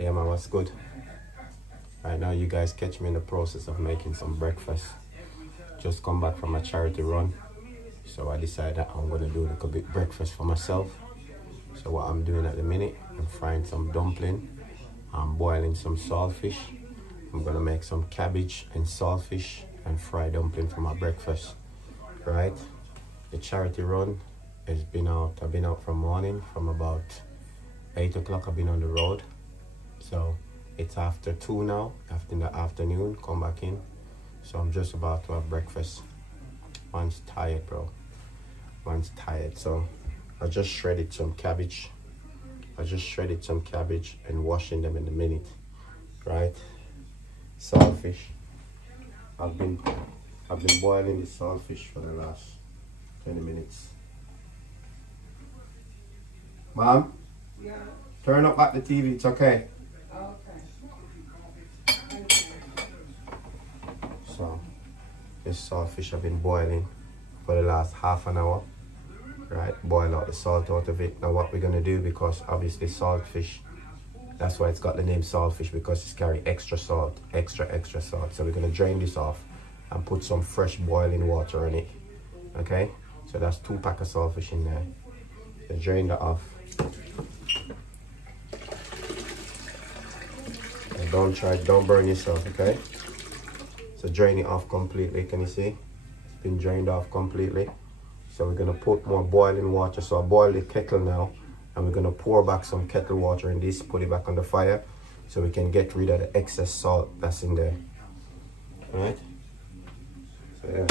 Yeah man, what's good? Right now you guys catch me in the process of making some breakfast. Just come back from a charity run. So I decided that I'm gonna do a little bit breakfast for myself. So what I'm doing at the minute, I'm frying some dumpling. I'm boiling some saltfish. I'm gonna make some cabbage and saltfish and fried dumpling for my breakfast. Right? The charity run has been out. I've been out from morning, from about 8 o'clock I've been on the road. So it's after 2 now, after the afternoon, come back in. So I'm just about to have breakfast. Man's tired, bro. Man's tired. So I just shredded some cabbage. And washing them in a minute. Right? Saltfish. I've been boiling the saltfish for the last 20 minutes. Mom? Yeah. Turn up at the TV, it's okay. Okay. So, this saltfish I've been boiling for the last half an hour. Right, boil out the salt out of it. Now what we're gonna do, because obviously saltfish, that's why it's got the name saltfish, because it's carry extra salt, extra salt. So we're gonna drain this off and put some fresh boiling water in it. Okay, so that's 2 packs of saltfish in there. So drain that off. And don't burn yourself, okay? So drain it off completely. Can you see? It's been drained off completely. So we're gonna put more boiling water. So I boil the kettle now, and we're gonna pour back some kettle water in this, put it back on the fire, so we can get rid of the excess salt that's in there. All right? So yeah.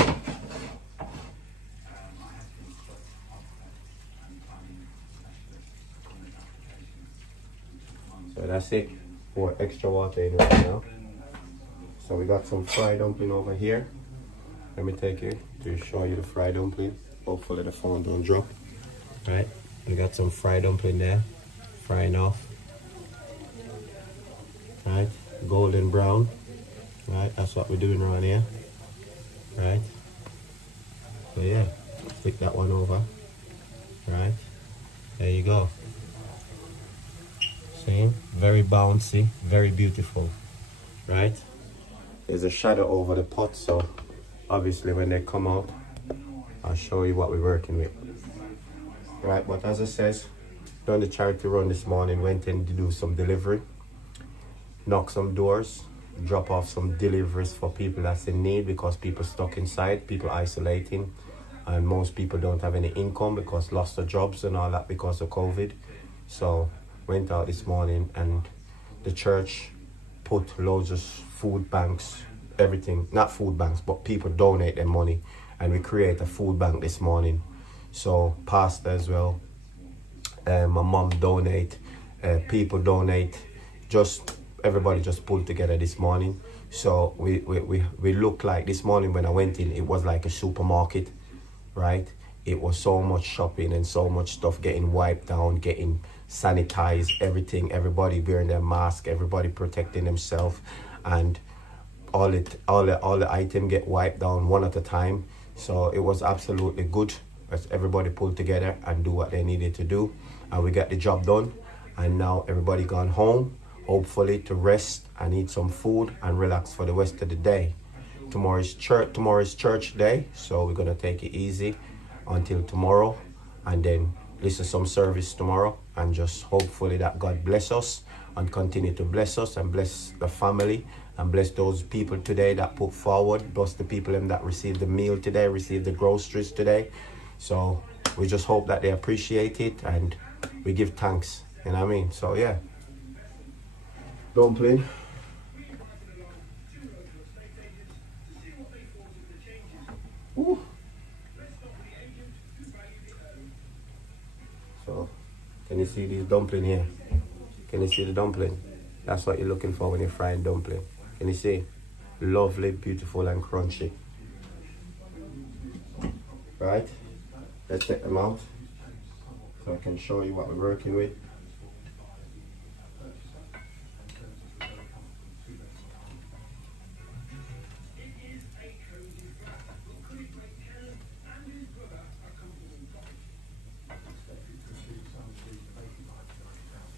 So that's it. Pour extra water in right now. So we got some fried dumpling over here. Let me take it to show you the fried dumpling. Hopefully the phone don't drop. Right, we got some fried dumpling there, frying off. Right, golden brown. Right, that's what we're doing around here. Right, so yeah, flick that one over. Right, there you go. See, very bouncy, very beautiful. Right, there's a shadow over the pot, so obviously when they come out, I'll show you what we're working with. Right, but as I says, done the charity run this morning, went in to do some delivery, knock some doors, drop off some deliveries for people that's in need, because people stuck inside, people isolating, and most people don't have any income because lost their jobs and all that because of COVID. So went out this morning, and the church put loads of food banks, everything, not food banks, but people donate their money, and we create a food bank this morning. So pastor as well, my mom donate, people donate, just everybody just pulled together this morning. So we look like, this morning when I went in, it was like a supermarket, right? It was so much shopping and so much stuff getting wiped down, getting sanitized, everything, everybody wearing their mask, everybody protecting themselves, and all the item get wiped down one at a time. So it was absolutely good as everybody pulled together and do what they needed to do, and we got the job done. And now everybody gone home, hopefully to rest and eat some food and relax for the rest of the day. Tomorrow is church day, so we're gonna take it easy until tomorrow, and then listen to some service tomorrow, and just hopefully that God bless us and continue to bless us and bless the family and bless those people today that put forward, bless the people that received the meal today, received the groceries today. So we just hope that they appreciate it, and we give thanks, you know what I mean? So yeah, dumpling. Ooh. So can you see these dumpling here? Can you see the dumpling? That's what you're looking for when you're frying dumpling. Can you see? Lovely, beautiful and crunchy. Right, let's take them out so I can show you what we're working with.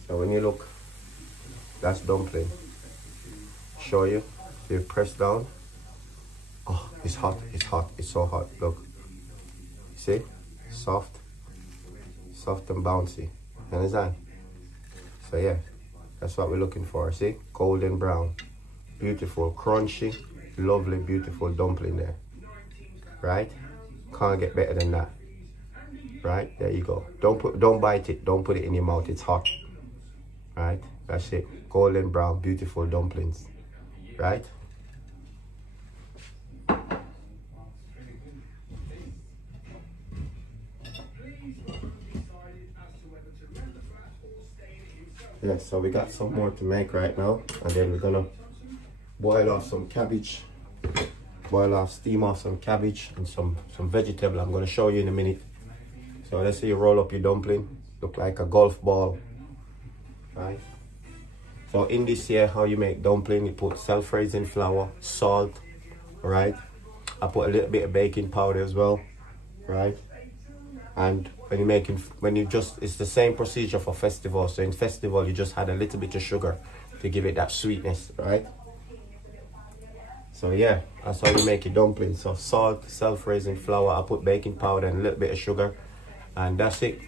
So when you look, That's dumpling. Show you. So you press down. Oh, it's hot. It's hot. It's so hot. Look. See? Soft. Soft and bouncy. You understand? So yeah, that's what we're looking for. See? Golden brown. Beautiful, crunchy, lovely, beautiful dumpling there. Right? Can't get better than that. Right? There you go. Don't bite it. Don't put it in your mouth. It's hot. Right? That's it. Golden brown, beautiful dumplings. Right? Yeah, so we got some more to make right now, and then we're gonna boil off some cabbage, steam off some cabbage and some vegetable. I'm gonna show you in a minute. So let's say you roll up your dumpling, look like a golf ball, right? So in this here, how you make dumpling, you put self-raising flour, salt, right? I put a little bit of baking powder as well, right? And it's the same procedure for festival. So in festival, you just add a little bit of sugar to give it that sweetness, right? So yeah, that's how you make your dumpling. So salt, self-raising flour, I put baking powder and a little bit of sugar, and that's it,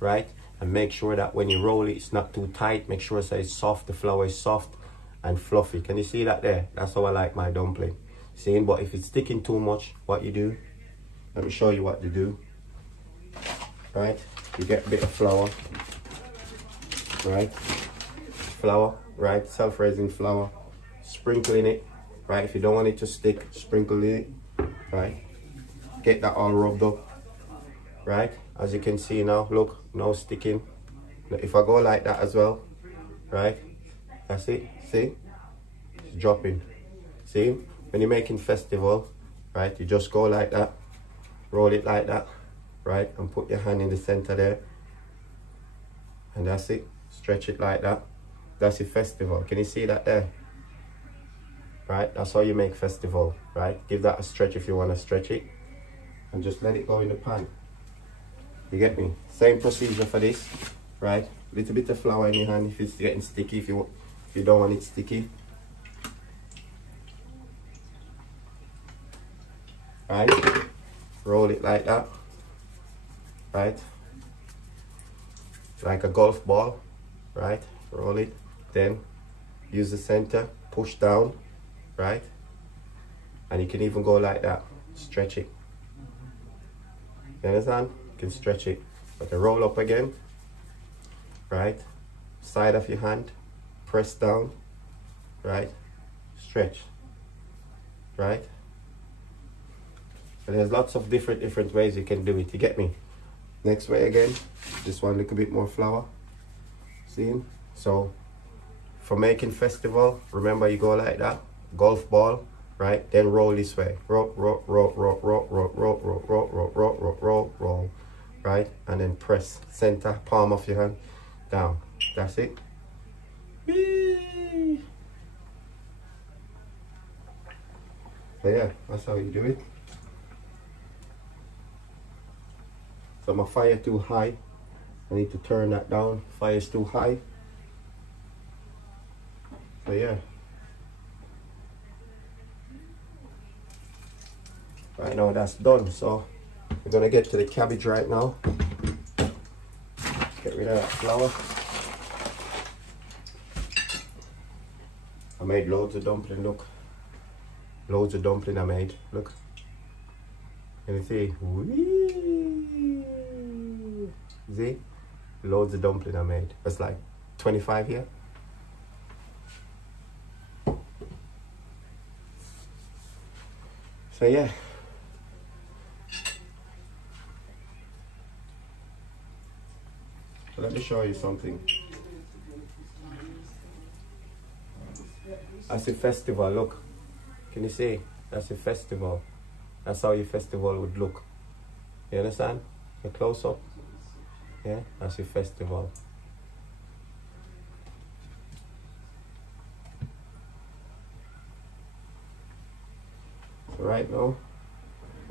right? And make sure that when you roll it, it's not too tight. Make sure it's soft, the flour is soft and fluffy. Can you see that there? That's how I like my dumpling. See, but if it's sticking too much, what you do, let me show you what to do. Right, you get a bit of flour, right? Flour, right? Self-raising flour, sprinkling it, right? If you don't want it to stick, sprinkle it, right? Get that all rubbed up, right? As you can see now, look, no sticking. If I go like that as well, right? That's it, see? It's dropping. See, when you're making festival, right? You just go like that, roll it like that, right? And put your hand in the center there. And that's it. Stretch it like that. That's your festival. Can you see that there? Right? That's how you make festival, right? Give that a stretch if you want to stretch it. And just let it go in the pan. You get me? Same procedure for this, right? Little bit of flour in your hand if it's getting sticky, if you don't want it sticky. Right? Roll it like that. Right, like a golf ball, right? Roll it, then use the center, push down, right? And you can even go like that, stretch it. You understand? You can stretch it, but then roll up again, right? Side of your hand, press down, right? Stretch, right? And there's lots of different ways you can do it. You get me? Next way again, just one little bit more flour. See? So for making festival, remember you go like that, golf ball, right? Then roll this way. Roll, roll, roll, roll, roll, roll, roll, roll, roll, roll, roll, roll, roll, roll, right? And then press center, palm of your hand down. That's it. Whee! So yeah, that's how you do it. So my fire too high. I need to turn that down. Fire is too high. So yeah. Right now that's done. So we're gonna get to the cabbage right now. Get rid of that flour. I made loads of dumpling, look. Loads of dumpling I made, look. Can you see? Whee! See? Loads of dumpling I made. That's like 25 here. So yeah. So let me show you something. That's a festival, look. Can you see? That's a festival. That's how your festival would look. You understand? A close up. Yeah, that's your festival. So right now,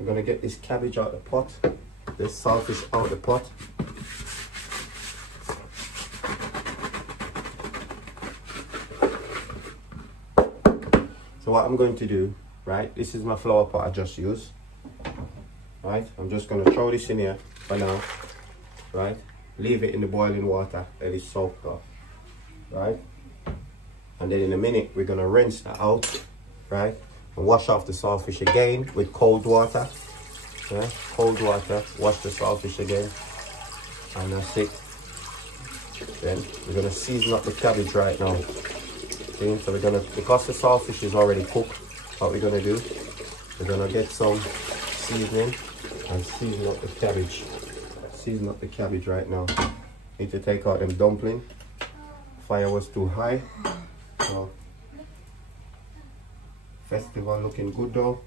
I'm gonna get this cabbage out the pot. This salt is out the pot. So what I'm going to do, right, this is my flower pot I just used, right? I'm just going to throw this in here for now, right? Leave it in the boiling water, let it soak up, right? And then in a minute, we're going to rinse that out, right? And wash off the saltfish again with cold water. Yeah, cold water, wash the saltfish again. And that's it. Then we're going to season up the cabbage right now. See? So we're going to, because the saltfish is already cooked, what we're going to do, we're going to get some seasoning and season up the cabbage. Season up the cabbage right now. Need to take out them dumpling. Fire was too high. So, festival looking good though.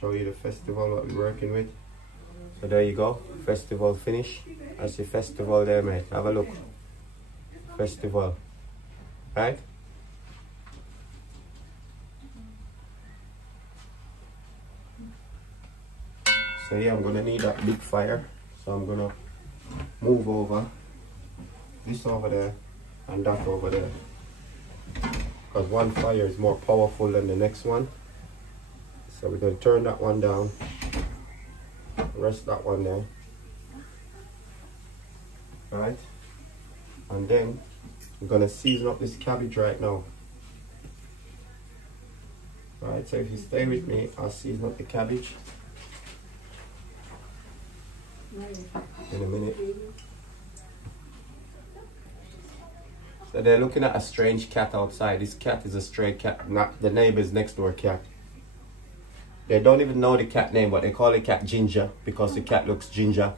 Show you the festival what we're working with. So there you go, festival finish. That's the festival there, mate. Have a look. Festival, right? So yeah, I'm gonna need that big fire. So I'm gonna move over this over there and that over there. Because one fire is more powerful than the next one. So we're going to turn that one down, rest that one there, right? And then we're going to season up this cabbage right now. Right, so if you stay with me, I'll season up the cabbage in a minute. So they're looking at a strange cat outside. This cat is a stray cat, not the neighbor's next door cat. They don't even know the cat name, but they call the cat Ginger because the cat looks ginger.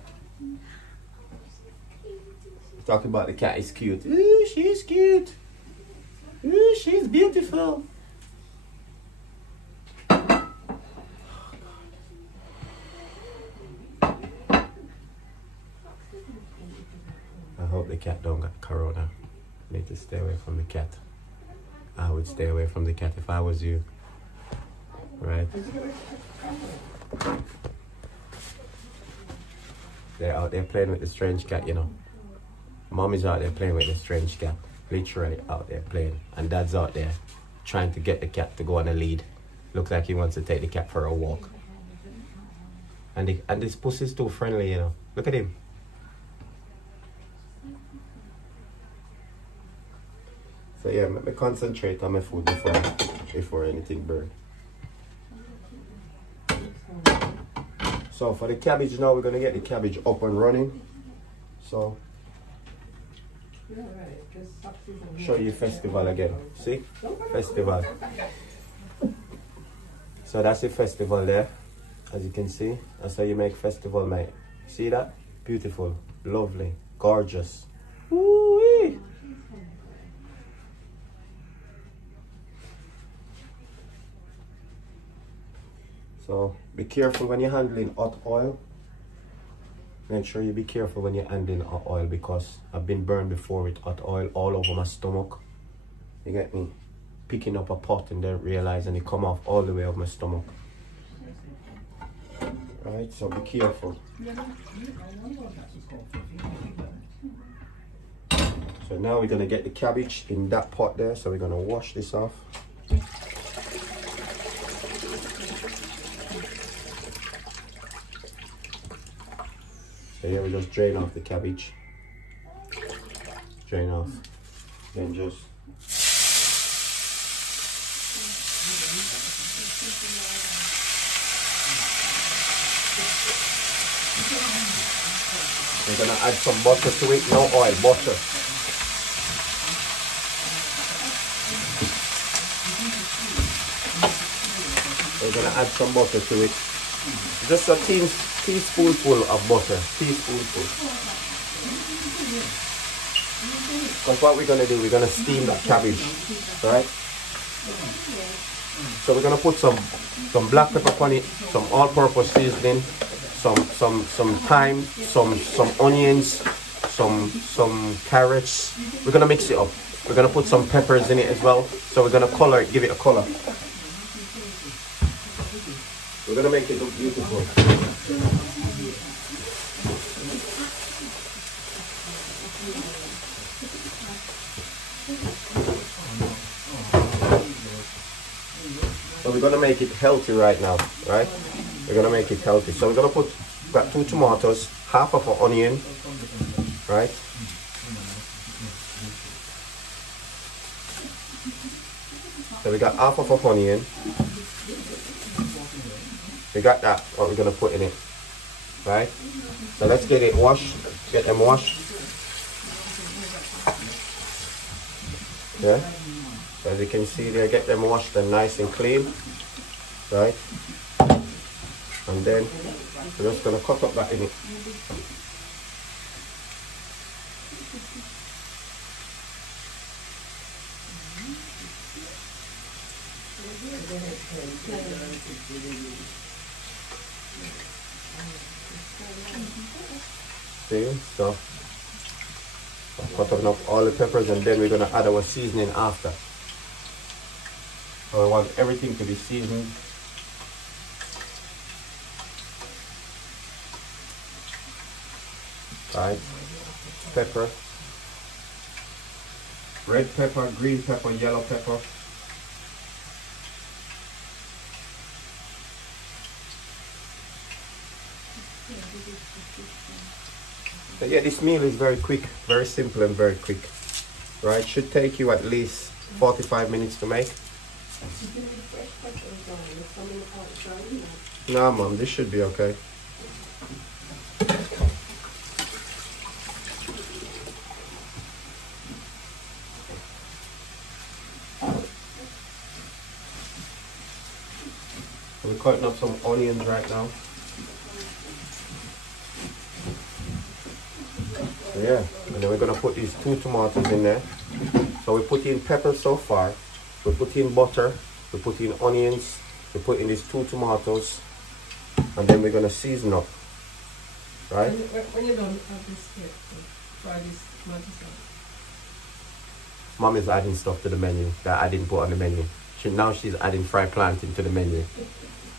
Talking about the cat is cute. Ooh, she's cute. Ooh, she's beautiful. I hope the cat don't get corona. Need to stay away from the cat. I would stay away from the cat if I was you. Right? They're out there playing with the strange cat, you know. Mom is out there playing with the strange cat. Literally out there playing. And dad's out there trying to get the cat to go on a lead. Looks like he wants to take the cat for a walk. And this pussy's too friendly, you know. Look at him. So yeah, let me concentrate on my food before anything burns. So for the cabbage now, we're gonna get the cabbage up and running. So show you festival again. See? Festival. So that's the festival there. As you can see, that's how you make festival, mate. See that? Beautiful, lovely, gorgeous. Woo-wee. So be careful when you're handling hot oil. Make sure you be careful when you're handling hot oil, because I've been burned before with hot oil all over my stomach. You get me? Picking up a pot and then realizing it come off all the way up my stomach. Right, so be careful. So now we're gonna get the cabbage in that pot there. So we're gonna wash this off. So here we just drain off the cabbage. Drain off. Then just we're gonna add some butter to it, no oil, butter. We're gonna add some butter to it. Just a teaspoonful of butter, teaspoonful. Because what we're gonna do, we're gonna steam that cabbage, right? So we're gonna put some black pepper on it, some all-purpose seasoning, some thyme, some onions, some carrots. We're gonna mix it up. We're gonna put some peppers in it as well. So we're gonna color it, give it a color. We're gonna make it look beautiful. So we're gonna make it healthy right now, right? We're gonna make it healthy. So we're gonna put, got 2 tomatoes, half of an onion, right? So we got half of an onion. We got that, what we're gonna put in it, right? So let's get it washed, get them washed. Yeah, so as you can see there, get them washed and nice and clean, right? And then we're just gonna cut up that in it. See, so cut up all the peppers, and then we're gonna add our seasoning after. So I want everything to be seasoned. Right, pepper, red pepper, green pepper, yellow pepper. So yeah, this meal is very quick, very simple and very quick. Right, should take you at least 45 minutes to make. Nah, mom, this should be okay. We're cutting up some onions right now. Yeah, and then we're gonna put these 2 tomatoes in there. So we put in pepper so far, we put in butter, we put in onions, we put in these 2 tomatoes, and then we're gonna season up. Right? When you're done with this here, fry this tomato sauce. Mom is adding stuff to the menu that I didn't put on the menu. Now she's adding fried plantain to the menu.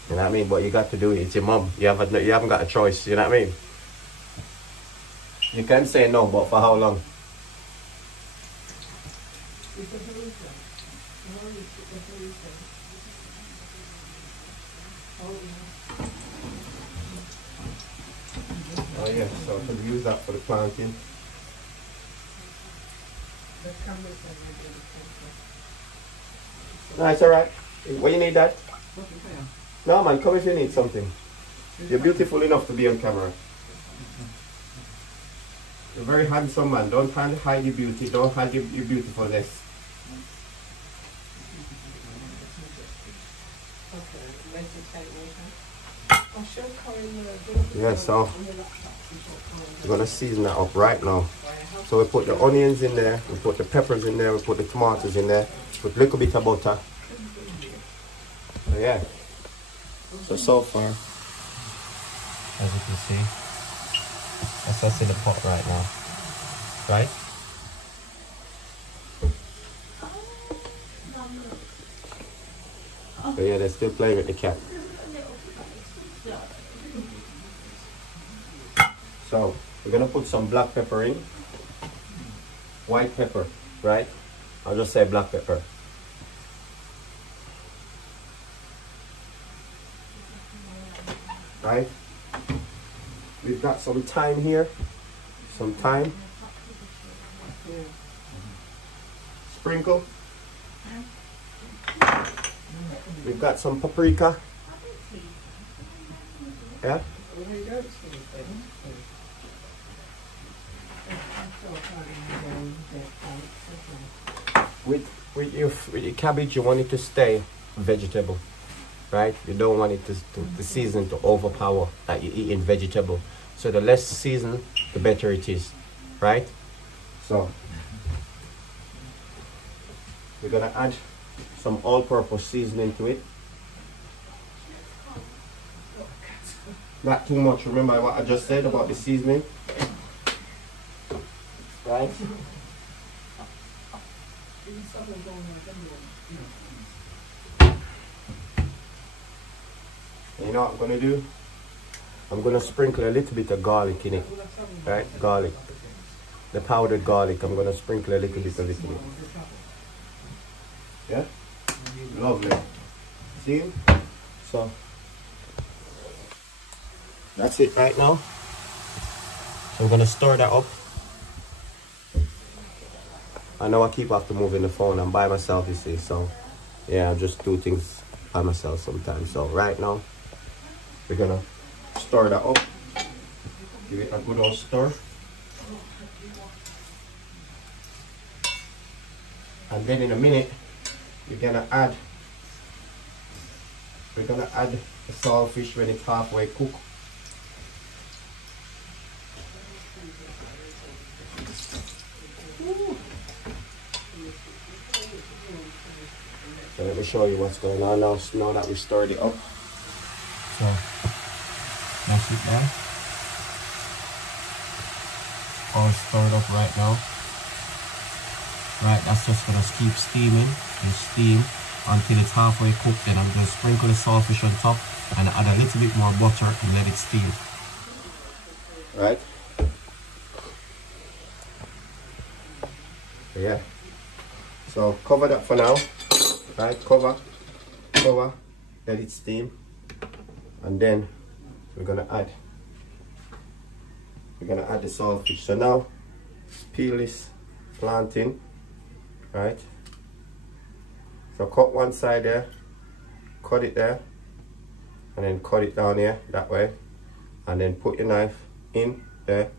You know what I mean? But you got to do it. It's your mom. You haven't got a choice. You know what I mean? You can say no, but for how long? Oh yeah, so I can use that for the planting. No, it's alright. What you need that? No man, come if you need something. You're beautiful enough to be on camera. You're a very handsome man. Don't hide your beauty. Don't hide your beautifulness. Yeah, so we're gonna season that up right now. So we put the onions in there, we put the peppers in there, we put the tomatoes in there, put a little bit of butter. So yeah. So far, as you can see, that's what's in the pot right now. Right? So yeah, they're still playing with the cat. So we're gonna put some black pepper in, white pepper, right? I'll just say black pepper. Right? We've got some thyme here, some thyme. Sprinkle. We've got some paprika. Yeah? With your cabbage, you want it to stay vegetable, right? You don't want it the season to overpower that you're eating vegetable. So the less seasoned, the better it is, right? So we're gonna add some all-purpose seasoning to it. Not too much. Remember what I just said about the seasoning, right? You know what I'm gonna do? I'm gonna sprinkle a little bit of garlic in it, right? Garlic, the powdered garlic. I'm gonna sprinkle a little bit. Yeah, lovely. See? So that's it right now. So we're gonna stir that up. I know I keep after moving the phone. I'm by myself, you see, so yeah, I just do things by myself sometimes. So right now we're gonna stir that up. Give it a good old stir. And then in a minute we're gonna add the saltfish when it's halfway cooked. So let me show you what's going on now that we stirred it up. So that's it there. All stirred up right now. Right, that's just gonna keep steaming and steam until it's halfway cooked. Then I'm gonna sprinkle the saltfish on top and add a little bit more butter and let it steam. Right? Yeah. So cover that for now. Right, cover, let it steam, and then we're gonna add the saltfish. So now peel this plantain, right? So cut one side there, cut it there, and then cut it down here that way, and then put your knife in there,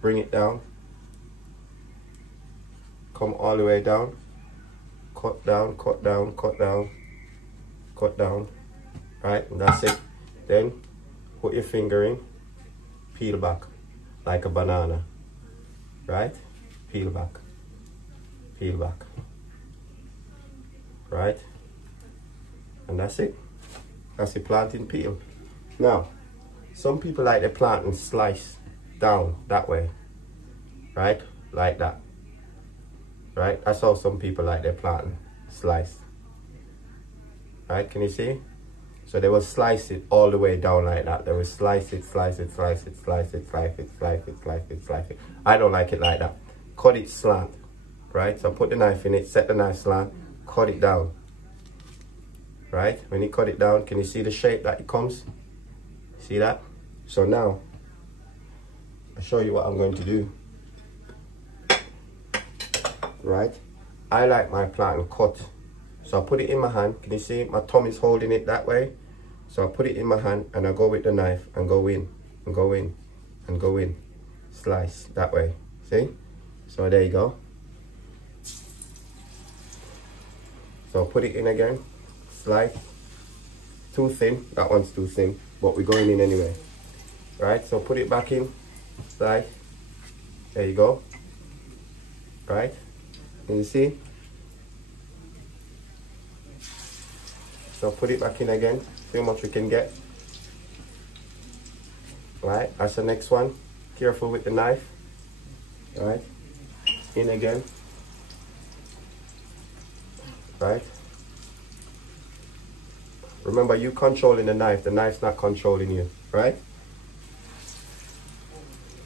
bring it down, come all the way down. Cut down, cut down, cut down, cut down, right, and that's it. Then put your finger in, peel back like a banana, right, peel back, right, and that's it. That's the plantain peel. Now, some people like the plantain slice down that way, right, like that. Right, that's how some people like their plantain sliced. Right, can you see? So they will slice it all the way down like that. They will slice it, slice it, slice it, slice it, slice it, slice it, slice it, slice it. I don't like it like that. Cut it slant. Right, so put the knife in it, set the knife slant, cut it down. Right, when you cut it down, can you see the shape that it comes? See that? So now, I'll show you what I'm going to do. Right, I like my plantain cut, so I put it in my hand. Can you see my thumb is holding it that way? So I put it in my hand and I go with the knife and go in and go in and go in, slice that way. See? So there you go. So put it in again, slice. Too thin, that one's too thin, but we're going in anyway. Right, so put it back in, slice. There you go. Right. Can you see? So put it back in again, see how much we can get. Right, that's the next one. Careful with the knife. Right, in again. Right. Remember, you controlling the knife's not controlling you. Right?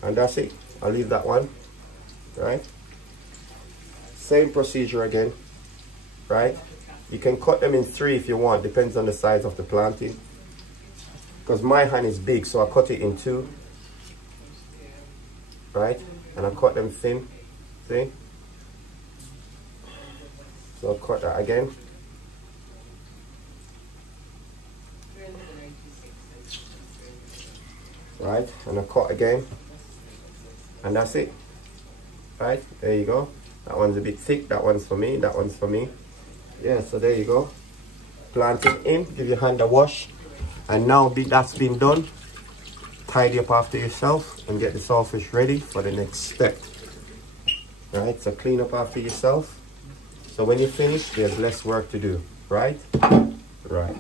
And that's it. I'll leave that one. Right? Same procedure again, right? You can cut them in 3 if you want, depends on the size of the plantain. Because my hand is big, so I cut it in 2, right? And I cut them thin, see? So I'll cut that again. Right, and I cut again. And that's it, right? There you go. That one's a bit thick, that one's for me, that one's for me. Yeah, so there you go. Plantain in, give your hand a wash. And now that's been done, tidy up after yourself and get the saltfish ready for the next step. Right, so clean up after yourself. So when you finish, there's less work to do, right? Right.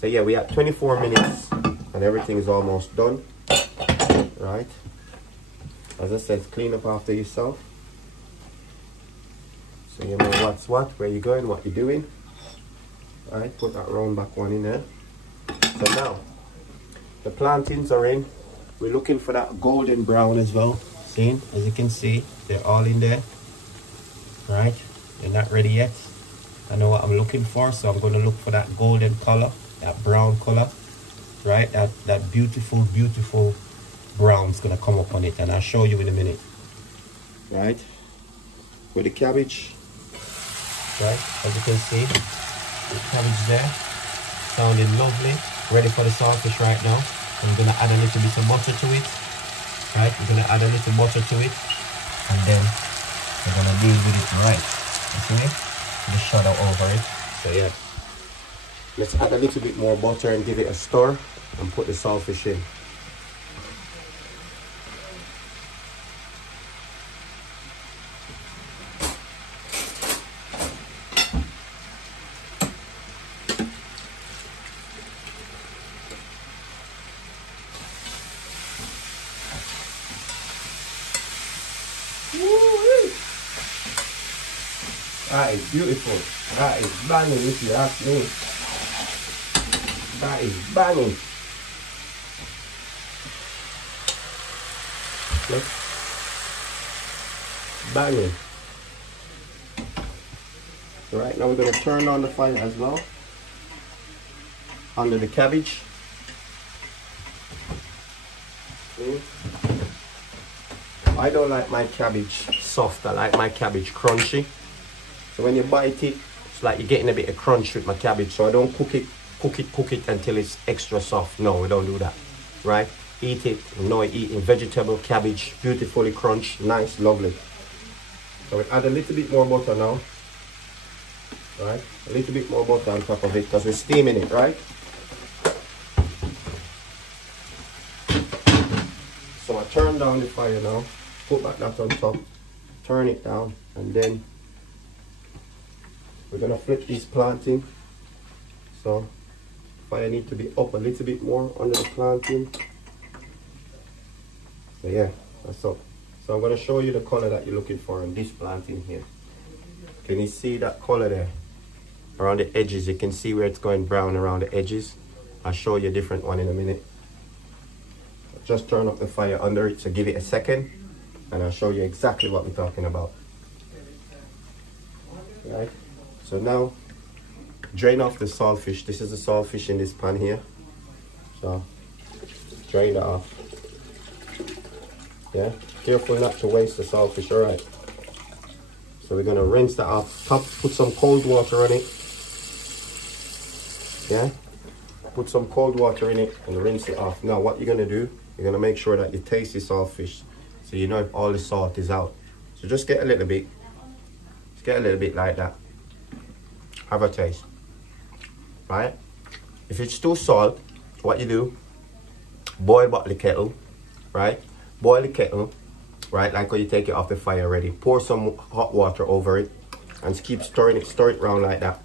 So yeah, we at 24 minutes and everything is almost done, right? As I said, clean up after yourself. So you know what's what, where you're going, what you're doing. Alright, put that round back one in there. So now, the plantains are in. We're looking for that golden brown as well. See, as you can see, they're all in there. Right, they're not ready yet. I know what I'm looking for, so I'm going to look for that golden color, that brown color, right? That beautiful, beautiful brown's going to come up on it, and I'll show you in a minute. Right? With the cabbage, right? As you can see, the cabbage there, sounding lovely. Ready for the saltfish right now. I'm going to add a little bit of butter to it, right? We're going to add a little butter to it, and then we're going to deal with it right. You see me? The shadow over it. So yeah, let's add a little bit more butter and give it a stir and put the saltfish in. That is beautiful. That is banging if you ask me. That is banging. Look. Banging. So right now we're going to turn on the fire as well. Under the cabbage. I don't like my cabbage soft. I like my cabbage crunchy. So when you bite it, it's like you're getting a bit of crunch with my cabbage. So I don't cook it until it's extra soft. No, we don't do that, right? Eat it, you know, eating vegetable, cabbage, beautifully crunched, nice, lovely. So we add a little bit more butter now, right? A little bit more butter on top of it because we're steaming it, right? So I turn down the fire now, put back that on top, turn it down, and then we're gonna flip this plantain. So fire need to be up a little bit more under the plantain. So yeah, that's up. So I'm gonna show you the color that you're looking for in this plantain here. Can you see that color there? Around the edges, you can see where it's going brown around the edges. I'll show you a different one in a minute. Just turn up the fire under it, so give it a second, and I'll show you exactly what we're talking about. Right? So now, drain off the saltfish. This is the saltfish in this pan here. So, drain that off. Yeah, careful not to waste the saltfish, alright. So we're gonna rinse that off. Put some cold water on it. Yeah, put some cold water in it and rinse it off. Now what you're gonna do, you're gonna make sure that you taste the saltfish, so you know if all the salt is out. So just get a little bit. Just get a little bit like that. Have a taste, right? If it's too salt, what you do, boil back the kettle, right? Boil the kettle, right? Like when you take it off the fire already. Pour some hot water over it and keep stirring it, stir it around like that,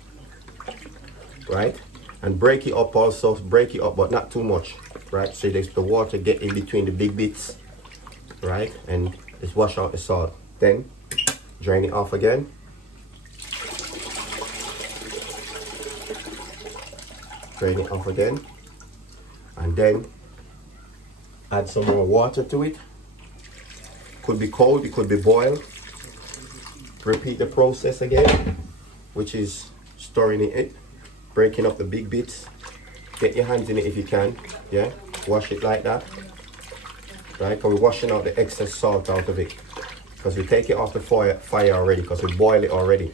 right? And break it up also, break it up, but not too much, right? So the water get in between the big bits, right? And just wash out the salt. Then drain it off again. Drain it off again, and then add some more water to it. Could be cold, it could be boiled. Repeat the process again, which is stirring it, breaking up the big bits. Get your hands in it if you can, yeah? Wash it like that, right? Because we're washing out the excess salt out of it. Because we take it off the fire already, because we boil it already.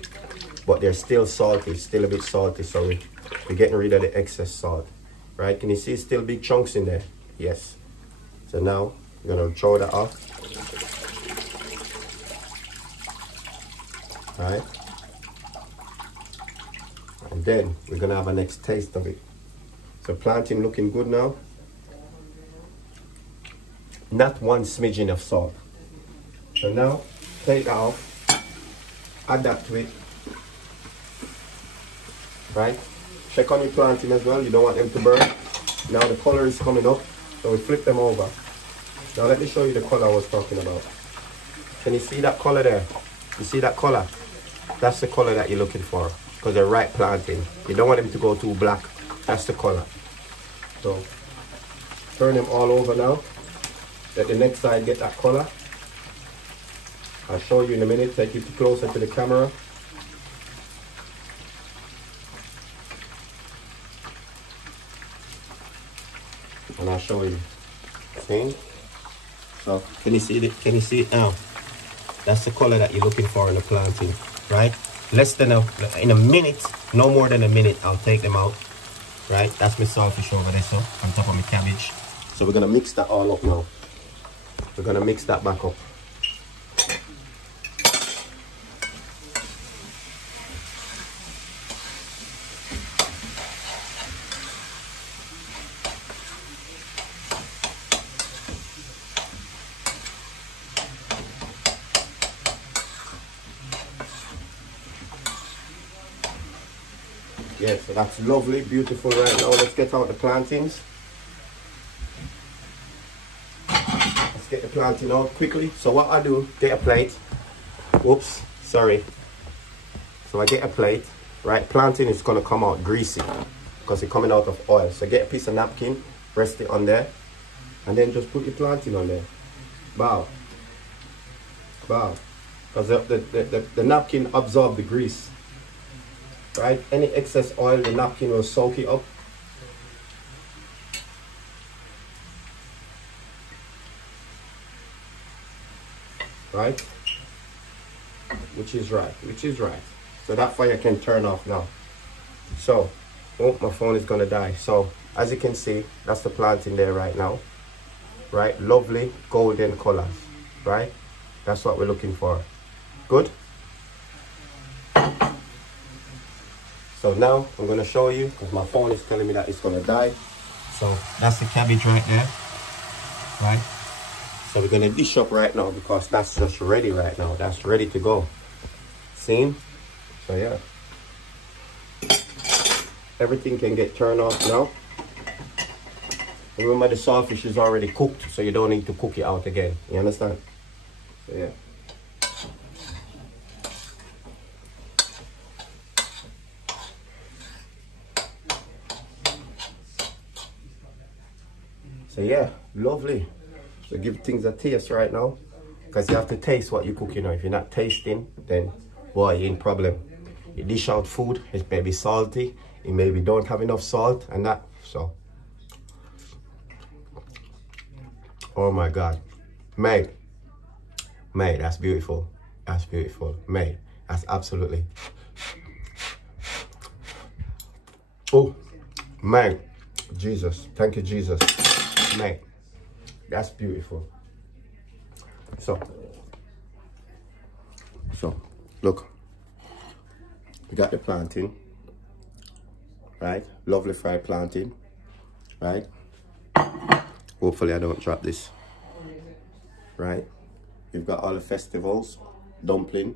But they're still salty, still a bit salty, so we're getting rid of the excess salt, right? Can you see still big chunks in there? Yes. So now we're gonna throw that off, right? And then we're gonna have a next taste of it. So plantain looking good now. Not one smidgen of salt. So now take that off, add that to it, right? Check on your plantain as well, you don't want them to burn. Now the color is coming up, so we flip them over. Now let me show you the color I was talking about. Can you see that color there? You see that color? That's the color that you're looking for, because they're ripe plantain. You don't want them to go too black. That's the color. So turn them all over now. Let the next side get that color. I'll show you in a minute, take you closer to the camera. and I'll show you. See? So can you see it? Can you see it now? That's the color that you're looking for in the plantain, right? In a minute, no more than a minute, I'll take them out, right? That's my saltfish over there, so on top of my cabbage. So we're gonna mix that all up now. We're gonna mix that back up. Yeah, so that's lovely, beautiful right now. Let's get out the plantains. Let's get the plantain out quickly. So what I do, get a plate. Whoops, sorry. So I get a plate, right? Plantain is gonna come out greasy because it's coming out of oil. So get a piece of napkin, rest it on there, and then just put your plantain on there. Bow. Bow. Because the napkin absorbs the grease. Right? Any excess oil, the napkin will soak it up. Right? Which is right. So that fire can turn off now. So, oh, my phone is gonna die. So, as you can see, that's the plantain there right now. Right? Lovely golden colors. Right? That's what we're looking for. Good? So now I'm going to show you, because my phone is telling me that it's going to die. So that's the cabbage right there, right? So we're going to dish up right now because that's just ready right now. That's ready to go. See? So yeah. Everything can get turned off now. Remember the saltfish is already cooked, so you don't need to cook it out again. You understand? So yeah. So yeah, lovely. So give things a taste right now, because you have to taste what you're cooking. If you're not tasting, then boy, you're in problem. You dish out food, it may be salty, it maybe don't have enough salt and that. So, oh my God, mate, that's beautiful. That's beautiful, mate. That's absolutely. Oh, man, Jesus, thank you, Jesus. Mate, that's beautiful. So look, we got the plantain, right? Lovely fried plantain, right? Hopefully I don't drop this, right? You've got all the festivals, dumpling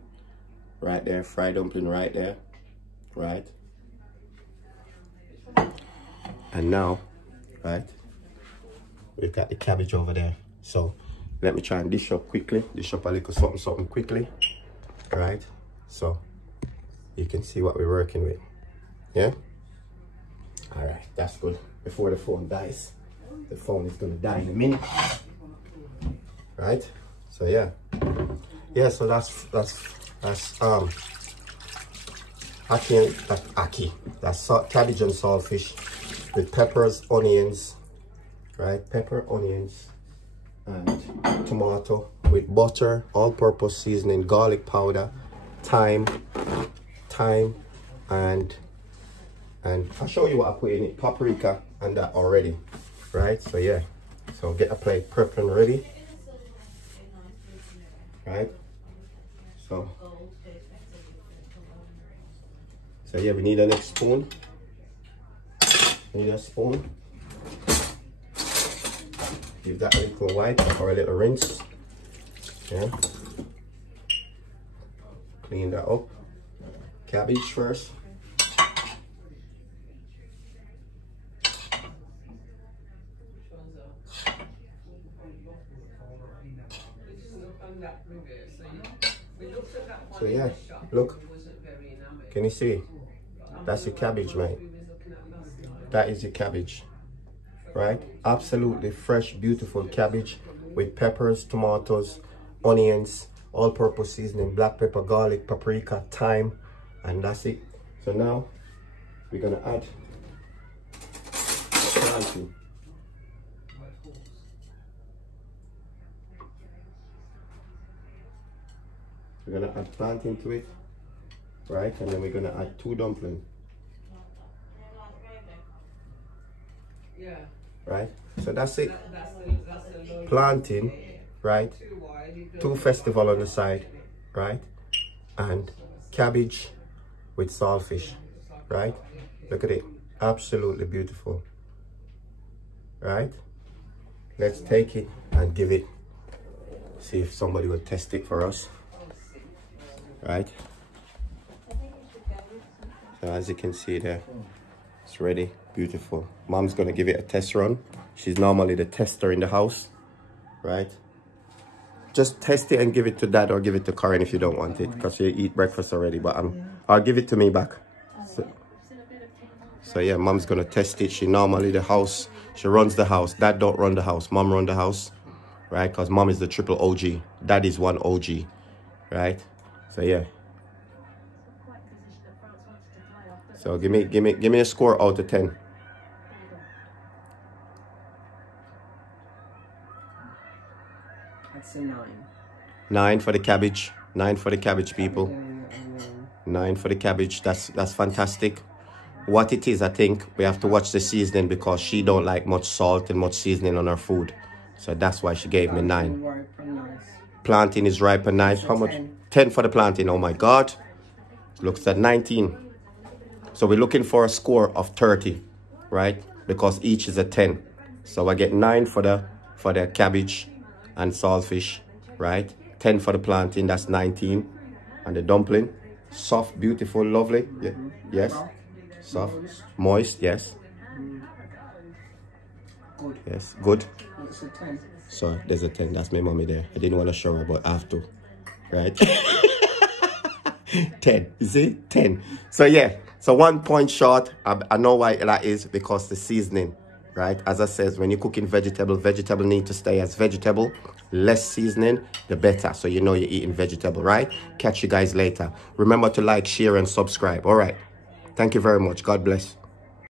right there, fried dumpling right there, right? And now, right, we've got the cabbage over there. So let me try and dish up quickly, dish up a little something quickly, right? So you can see what we're working with. Yeah, all right, that's good. Before the phone dies, the phone is gonna die in a minute, right? So yeah, so that's ackee. That's cabbage and saltfish with peppers, onions, right? Pepper, onions, and tomato with butter, all-purpose seasoning, garlic powder, thyme, and I'll show you what I put in it, paprika and that already, right? So yeah, so get a plate prepped and ready, right? So yeah, we need a next spoon. Need a spoon. Give that a little wipe or a little rinse. Yeah. Clean that up. Cabbage first. So yeah, look. Can you see? That's your cabbage, mate. That is your cabbage, right? Absolutely fresh, beautiful cabbage with peppers, tomatoes, onions, all-purpose seasoning, black pepper, garlic, paprika, thyme, and that's it. So now we're gonna add plantain. We're gonna add plantain to it, right? And then we're gonna add 2 dumplings. Yeah. Right? So that's it. That's the Plantain, right? 2 festival on the side, right? And cabbage with saltfish, right? Look at it. Absolutely beautiful. Right? Let's take it and give it. See if somebody will test it for us. Right? So as you can see there, it's ready. Beautiful. Mom's gonna give it a test run. She's normally the tester in the house, right? Just test it and give it to Dad or give it to Karen if you don't want it, because you eat breakfast already. But I'll give it to me back. So yeah, Mom's gonna test it. She normally the house. She runs the house. Dad don't run the house. Mom run the house, right? Because Mom is the triple OG. Dad is 1 OG, right? So yeah. So give me a score out of 10. That's a 9. 9 for the cabbage. 9 for the cabbage, people. 9 for the cabbage. That's fantastic. What it is, I think we have to watch the seasoning, because she don't like much salt and much seasoning on her food. So that's why she gave me 9. Plantain is ripe and nice. How much? 10 for the plantain. Oh my God. Looks at 19. So we're looking for a score of 30, right? Because each is a 10. So I get 9 for the cabbage and saltfish, right? 10 for the plantain, that's 19. And the dumpling, soft, beautiful, lovely. Yeah. Yes. Soft, moist, yes. Good. Yes, good. It's a 10. So there's a 10. That's my mommy there. I didn't want to show her, but I have to, right? 10. You see? 10. So yeah. So 1 point short. I know why that is, because the seasoning, right? As I says, when you're cooking vegetable need to stay as vegetable. Less seasoning, the better. So you know you're eating vegetable, right? Catch you guys later. Remember to like, share, and subscribe. All right. Thank you very much. God bless.